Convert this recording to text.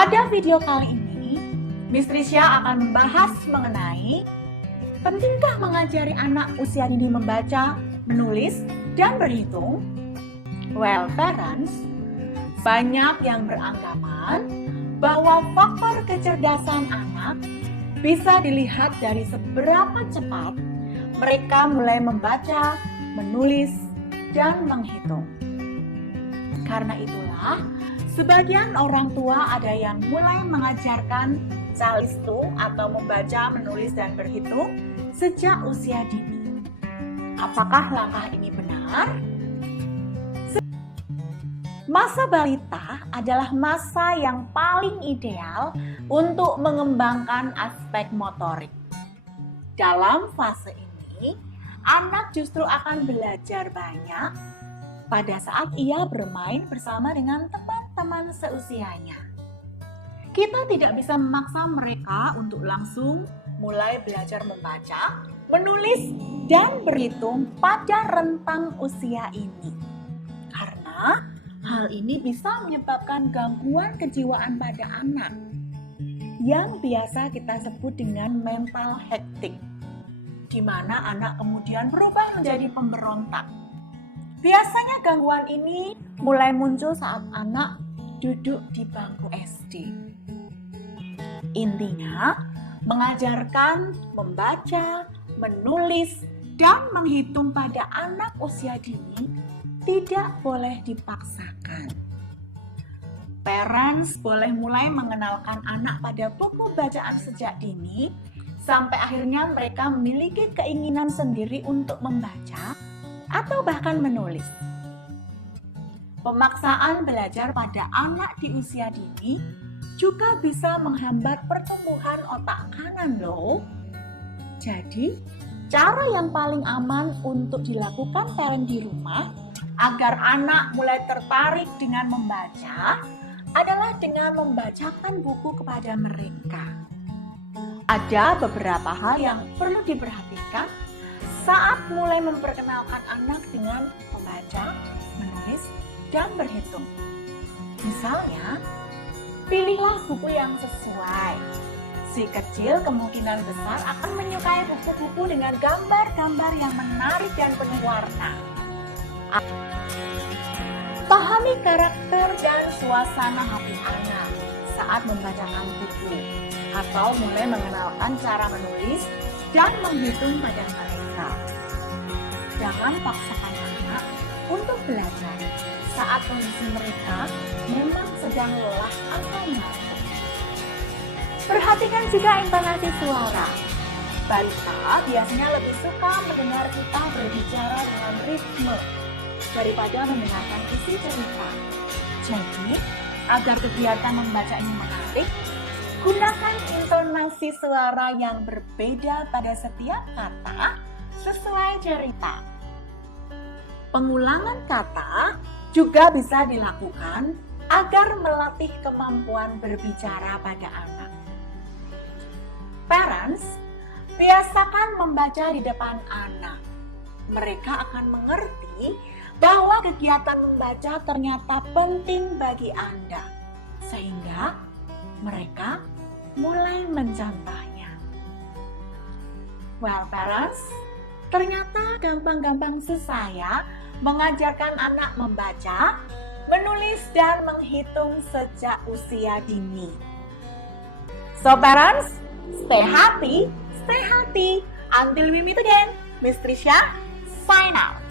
Pada video kali ini, Miss Trisha akan membahas mengenai pentingkah mengajari anak usia dini membaca, menulis, dan berhitung? Well, parents, banyak yang beranggapan bahwa faktor kecerdasan anak bisa dilihat dari seberapa cepat mereka mulai membaca, menulis, dan menghitung. Karena itulah, sebagian orang tua ada yang mulai mengajarkan calistu atau membaca, menulis, dan berhitung sejak usia dini. Apakah langkah ini benar? Masa balita adalah masa yang paling ideal untuk mengembangkan aspek motorik. Dalam fase ini, anak justru akan belajar banyak pada saat ia bermain bersama dengan teman-teman seusianya. Kita tidak bisa memaksa mereka untuk langsung mulai belajar membaca, menulis, dan berhitung pada rentang usia ini. Karena hal ini bisa menyebabkan gangguan kejiwaan pada anak yang biasa kita sebut dengan mental hektik, di mana anak kemudian berubah menjadi pemberontak. Biasanya gangguan ini mulai muncul saat anak duduk di bangku SD. Intinya, mengajarkan membaca, menulis, dan menghitung pada anak usia dini tidak boleh dipaksakan. Parents boleh mulai mengenalkan anak pada buku bacaan sejak dini, sampai akhirnya mereka memiliki keinginan sendiri untuk membaca atau bahkan menulis. Pemaksaan belajar pada anak di usia dini juga bisa menghambat pertumbuhan otak kanan loh. Jadi, cara yang paling aman untuk dilakukan parent di rumah agar anak mulai tertarik dengan membaca adalah dengan membacakan buku kepada mereka. Ada beberapa hal yang perlu diperhatikan saat mulai memperkenalkan anak dengan membaca, menulis, dan berhitung. Misalnya, pilihlah buku yang sesuai. Si kecil kemungkinan besar akan menyukai buku-buku dengan gambar-gambar yang menarik dan penuh warna. Pahami karakter dan suasana hati anak saat membacakan buku, atau mulai mengenalkan cara menulis dan menghitung pada mereka. Jangan paksakan anak untuk belajar saat kondisi mereka memang sedang lelah atau ngantuk. Perhatikan juga intonasi suara. Balita biasanya lebih suka mendengar kita berbicara dengan ritme daripada mendengarkan isi cerita. Jadi, agar kegiatan membaca ini menarik, gunakan intonasi suara yang berbeda pada setiap kata sesuai cerita. Pengulangan kata juga bisa dilakukan agar melatih kemampuan berbicara pada anak. Parents, biasakan membaca di depan anak. Mereka akan mengerti bahwa kegiatan membaca ternyata penting bagi Anda, sehingga mereka mulai mencontohnya. Well, parents, ternyata gampang-gampang susah ya mengajarkan anak membaca, menulis, dan menghitung sejak usia dini. So parents, stay happy, stay healthy. Until we meet again, Miss Trisha, sign out.